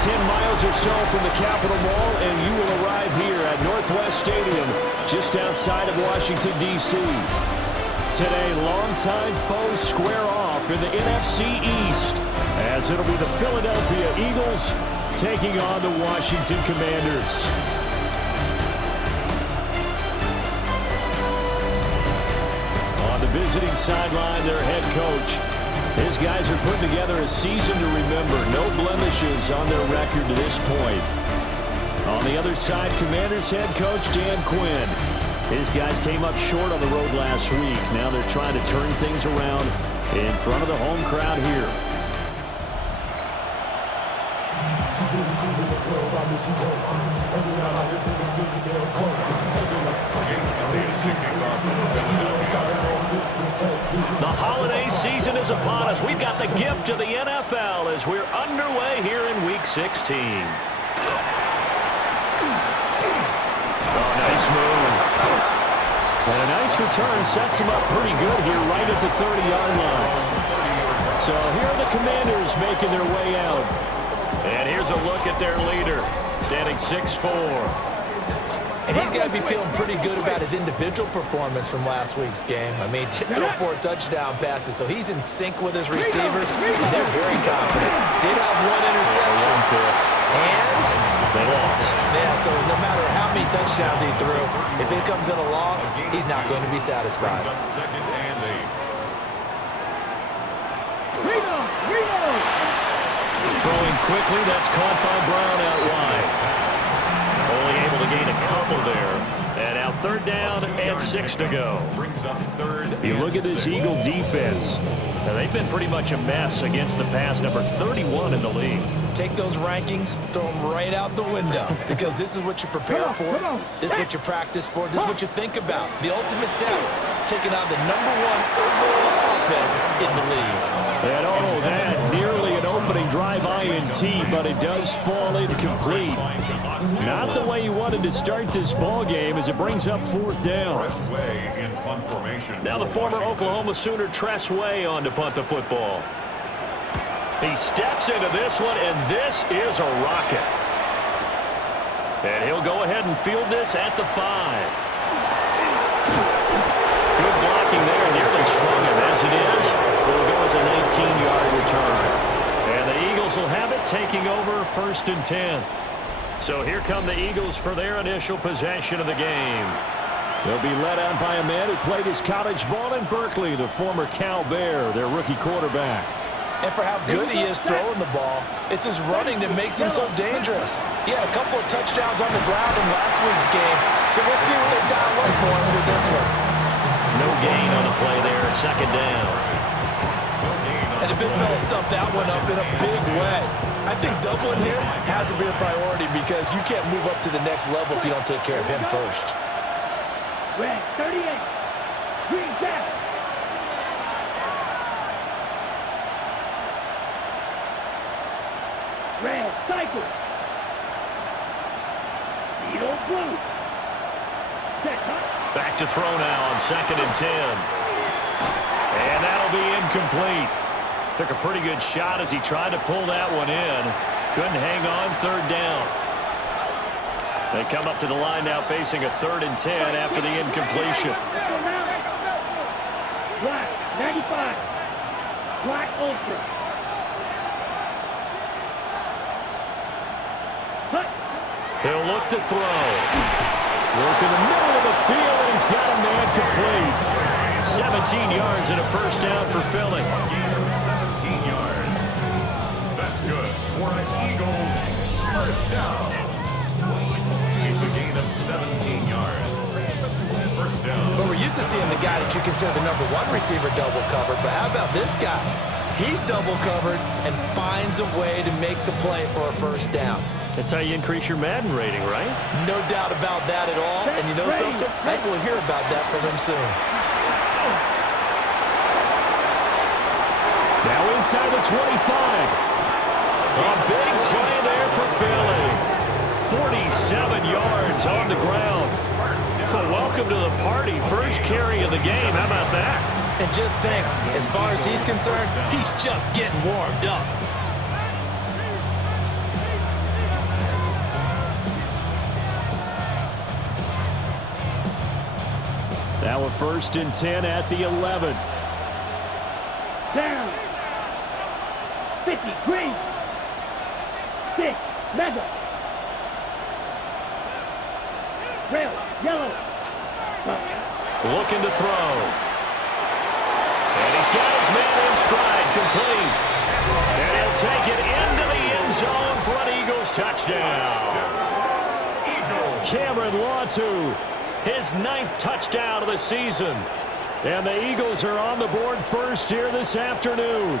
10 miles or so from the Capitol Mall, and you will arrive here at Northwest Stadium, just outside of Washington, D.C. Today, longtime foes square off in the NFC East, as it'll be the Philadelphia Eagles taking on the Washington Commanders. On the visiting sideline, their head coach. His guys are putting together a season to remember. No blemishes on their record to this point. On the other side, Commanders head coach Dan Quinn. His guys came up short on the road last week. Now they're trying to turn things around in front of the home crowd here. The holiday season is upon us. We've got the gift of the NFL as we're underway here in Week 16. Oh, nice move. And a nice return sets him up pretty good here right at the 30-yard line. So here are the Commanders making their way out. And here's a look at their leader, standing 6'4". And he's got to be feeling pretty good about his individual performance from last week's game. I mean, threw 4 touchdown passes, so he's in sync with his receivers, and they're very confident. Did have 1 interception, and they lost. Yeah, so no matter how many touchdowns he threw, if it comes in a loss, he's not going to be satisfied. Throwing quickly, that's caught by Brown out wide. Only able to gain a couple there. And now 3rd down and 6 to go. You look at this Eagle defense. Now, they've been pretty much a mess against the pass, number 31 in the league. Take those rankings, throw them right out the window, because this is what you prepare for, this is what you practice for, this is what you think about. The ultimate test, taking on the #1 overall offense in the league. And oh, that nearly an opening drive INT, but it does fall incomplete. Not the way you wanted to start this ball game as it brings up 4th down. Now the former Oklahoma Sooner Tress Way on to punt the football. He steps into this one, and this is a rocket. And he'll go ahead and field this at the 5. Good blocking there, nearly sprung him. As it is, it'll go as a 19-yard return. And the Eagles will have it, taking over 1st and 10. So here come the Eagles for their initial possession of the game. They'll be led out by a man who played his college ball in Berkeley, the former Cal Bear, their rookie quarterback. And for how good he is throwing the ball, it's his running that makes him so dangerous. He had a couple of touchdowns on the ground in last week's game, so we'll see what they dial up for him with this one. No gain on the play there, 2nd down. And the big fella stuffed that one up in a big way. I think doubling him has to be a priority because you can't move up to the next level if you don't take care of him first. Red 38, green back. Red cycle. Beetle blue. Back to throw now on 2nd and 10. And that'll be incomplete. Took a pretty good shot as he tried to pull that one in. Couldn't hang on 3rd down. They come up to the line now facing a 3rd and 10 after the incompletion. Black 95. Black Ultra. He'll look to throw. Work in the middle of the field, and he's got a man complete. 17 yards and a 1st down for Philly. 17 yards. That's good for an Eagles 1st down. It's a gain of 17 yards. 1st down. But we're used to seeing the guy that you consider the #1 receiver double covered. But how about this guy? He's double covered and finds a way to make the play for a 1st down. That's how you increase your Madden rating, right? No doubt about that at all. And you know something? I think we'll hear about that from him soon. Now inside the 25. A big play there for Philly. 47 yards on the ground. Well, welcome to the party. First carry of the game. How about that? And just think, as far as he's concerned, he's just getting warmed up. Now a 1st and 10 at the 11. Down. 50, green. 6, mega. Red, yellow. Looking to throw. And he's got his man in stride, complete. And he'll take it into the end zone for an Eagles touchdown. Cameron Latu, his 9th touchdown of the season. And the Eagles are on the board first here this afternoon.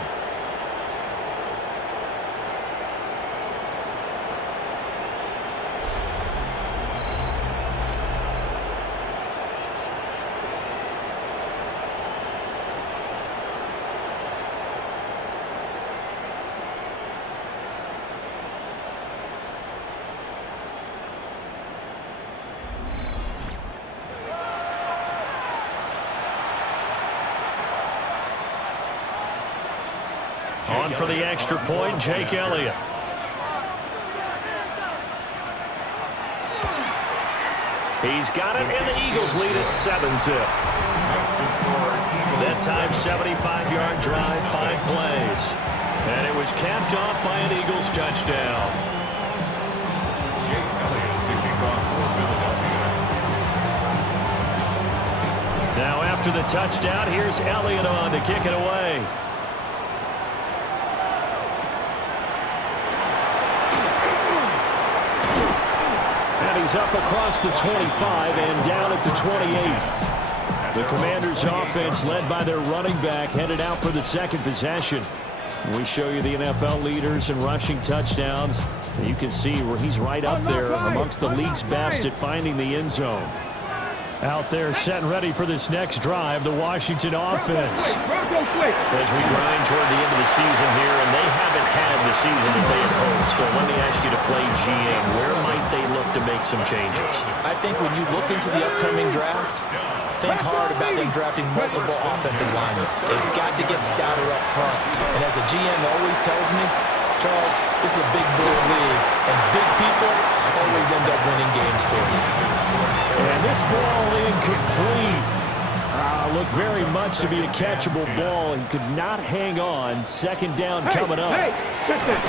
On for the extra point, Jake Elliott. He's got it, and the Eagles lead at 7-zip. That time, 75-yard drive, 5 plays. And it was capped off by an Eagles touchdown. Jake Elliott to kick off for Philadelphia. Now after the touchdown, here's Elliott on to kick it away. He's up across the 25 and down at the 28. The Commanders' offense, led by their running back, headed out for the 2nd possession. We show you the NFL leaders in rushing touchdowns. You can see where he's right up there amongst the league's best at finding the end zone. Out there set and ready for this next drive, the Washington offense. As we grind toward the end of the season here, and they haven't had the season that they had hoped. So let me ask you to play GM. Where might they look to make some changes? I think when you look into the upcoming draft, think hard about them drafting multiple offensive linemen. They've got to get stouter up front. And as a GM always tells me, Charles, this is a big boy league, and big people always end up winning games for you. And this ball incomplete. Looked very much to be a catchable ball. He could not hang on. 2nd down coming up. Hey, check that.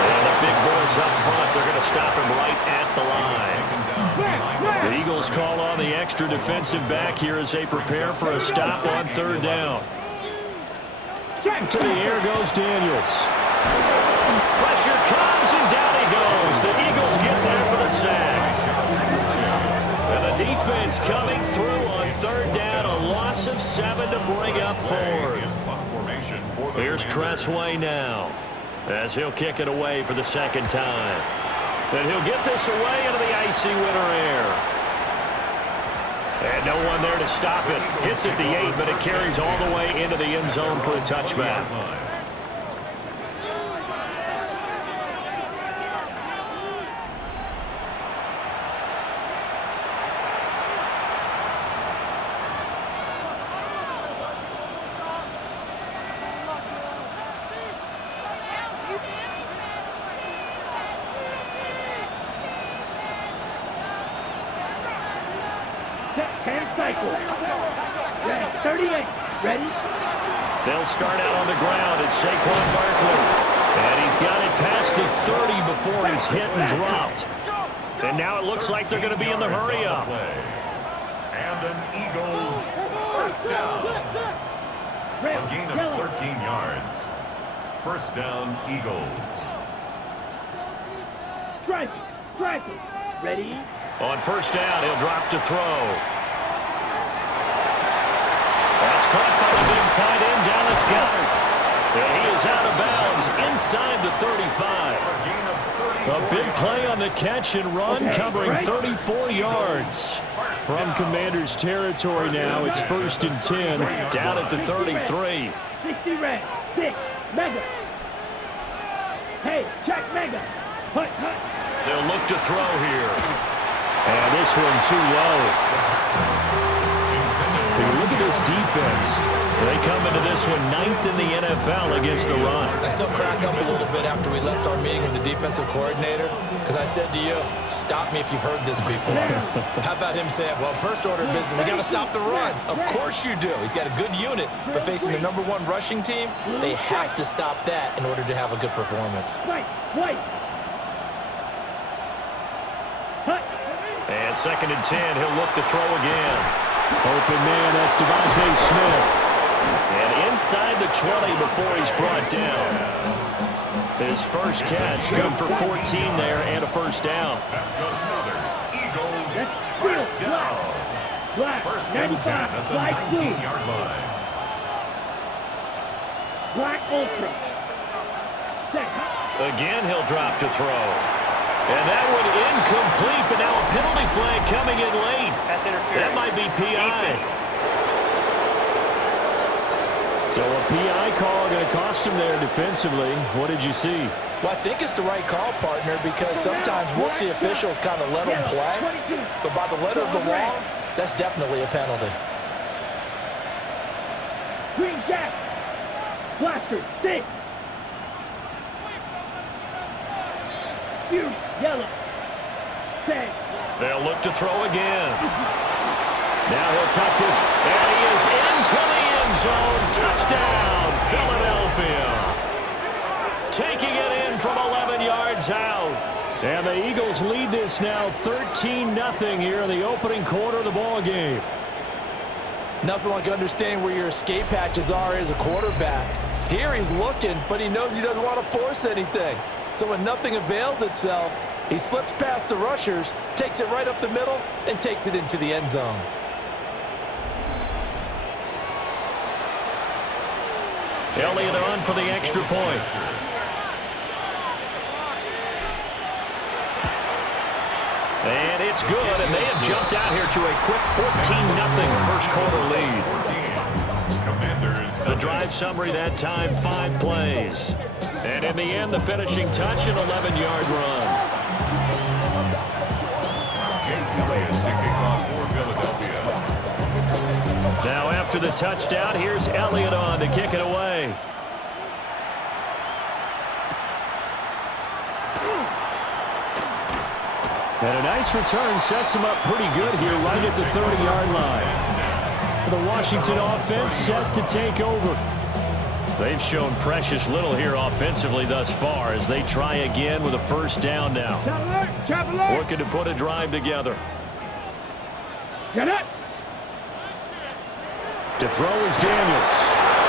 And the big boys up front, they're going to stop him right at the line. The Eagles call on the extra defensive back here as they prepare for a stop on 3rd down. To the air goes Daniels. Pressure comes, and down he goes. The Eagles get there for the sack. And the defense coming through on 3rd down. A loss of 7 to bring up 4th. Here's Tressway now, as he'll kick it away for the 2nd time. And he'll get this away into the icy winter air. And no one there to stop it. Hits at the 8, but it carries all the way into the end zone for a touchback. Cycle. 38. Ready? They'll start out on the ground. It's Saquon Barkley. And he's got it past the 30 before he's hit and dropped. And now it looks like they're going to be in the hurry-up. And an Eagles 1st down. A gain of 13 yards. 1st down, Eagles. Strike it. Ready? On 1st down, he'll drop to throw. That's caught by the big tight end, Dallas Goedert. And he is out of bounds inside the 35. A big play on the catch and run, covering 34 yards. From Commanders territory now, it's 1st and 10, down at the 33. 60 red. 6. Mega. Hey, check mega. Hut. They'll look to throw here. And this one too low. If you look at this defense? They come into this one 9th in the NFL against the run. I still crack up a little bit after we left our meeting with the defensive coordinator because I said to you, stop me if you've heard this before. How about him saying, well, first order of business, we got to stop the run. Of course you do. He's got a good unit, but facing the #1 rushing team, they have to stop that in order to have a good performance. And 2nd and 10, he'll look to throw again. Open man, that's Devontae Smith. And inside the 20 before he's brought down. His first catch, good for 14 there and a first down. That's another Eagles first down. First and 10 at the 19-yard line. Black Ultra. Again, he'll drop to throw. And that one incomplete, but now a penalty flag coming in late. That might be PI. So a PI call going to cost him there defensively. What did you see? Well, I think it's the right call, partner, because sometimes we'll see officials kind of let them play, but by the letter of the law, that's definitely a penalty. Green Jack. Blaster. 6. Huge. Yellow. 10. They'll look to throw again. Now he'll tuck this, and he is into the end zone. Touchdown, Philadelphia. Taking it in from 11 yards out. And the Eagles lead this now 13-0 here in the opening quarter of the ball game. Nothing like understanding where your escape hatches are as a quarterback. Here he's looking, but he knows he doesn't want to force anything. So when nothing avails itself, he slips past the rushers, takes it right up the middle, and takes it into the end zone. Elliott on for the extra point. And it's good, and they have jumped out here to a quick 14-0 first quarter lead. The drive summary that time, 5 plays. And in the end, the finishing touch, an 11-yard run. Elliott to kick off for Philadelphia. Now after the touchdown, here's Elliott on to kick it away. And a nice return sets him up pretty good here right at the 30-yard line. The Washington offense set to take over. They've shown precious little here offensively thus far as they try again with a first down now. Looking to put a drive together. Get it. To throw is Daniels.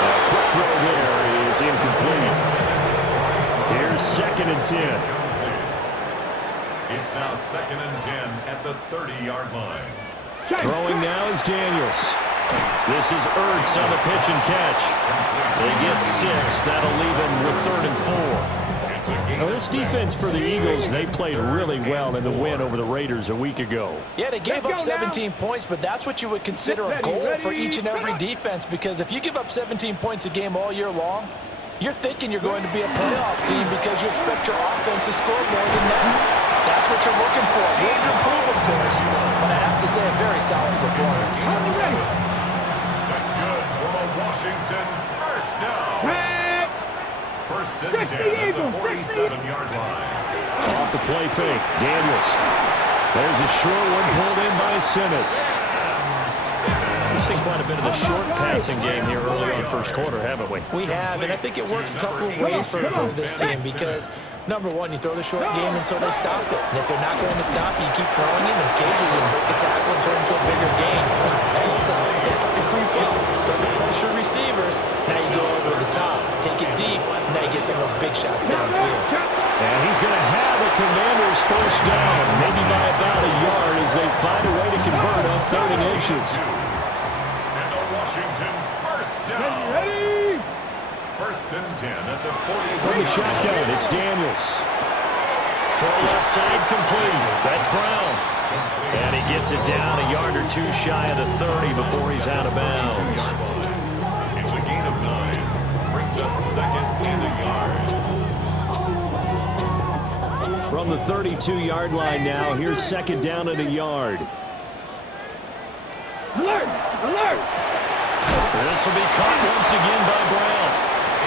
A quick throw there is incomplete. Here's 2nd and 10. It's now 2nd and 10 at the 30-yard line. Throwing now is Daniels. This is Ertz on the pitch and catch. They get 6. That'll leave him with 3rd and 4. Now this defense for the Eagles, they played really well in the win over the Raiders a week ago. Yeah, they gave up 17 points, but that's what you would consider a goal for each and every defense, because if you give up 17 points a game all year long, you're thinking you're going to be a playoff team because you expect your offense to score more than that. That's what you're looking for. Room to improve, of course, but I'd have to say a very solid performance. That's good for a Washington first down. First and 10 at the 47-yard line. Off the play fake, Daniels. There's a short one pulled in by Simmons. We've seen quite a bit of the short passing game here early on first quarter, haven't we? We have, and I think it works a couple of ways for this team because, number one, you throw the short game until they stop it. And if they're not going to stop you, keep throwing it, and occasionally you can break a tackle and turn into a bigger game. Also, if they start to creep up, start to pressure receivers, now you go over the top, take it deep, and now you get some of those big shots downfield. And he's going to have the Commanders first down, maybe by about a yard as they find a way to convert on 3rd and inches. Washington first down. Ready? First and 10 at the 40. From the shotgun, it's Daniels. Throw left side complete. That's Brown. And he gets it down a yard or 2 shy of the 30 before he's out of bounds. It's a gain of 9. Brings up 2nd and a yard. From the 32-yard line now, here's 2nd down and a yard. Alert! Alert! This will be caught once again by Brown.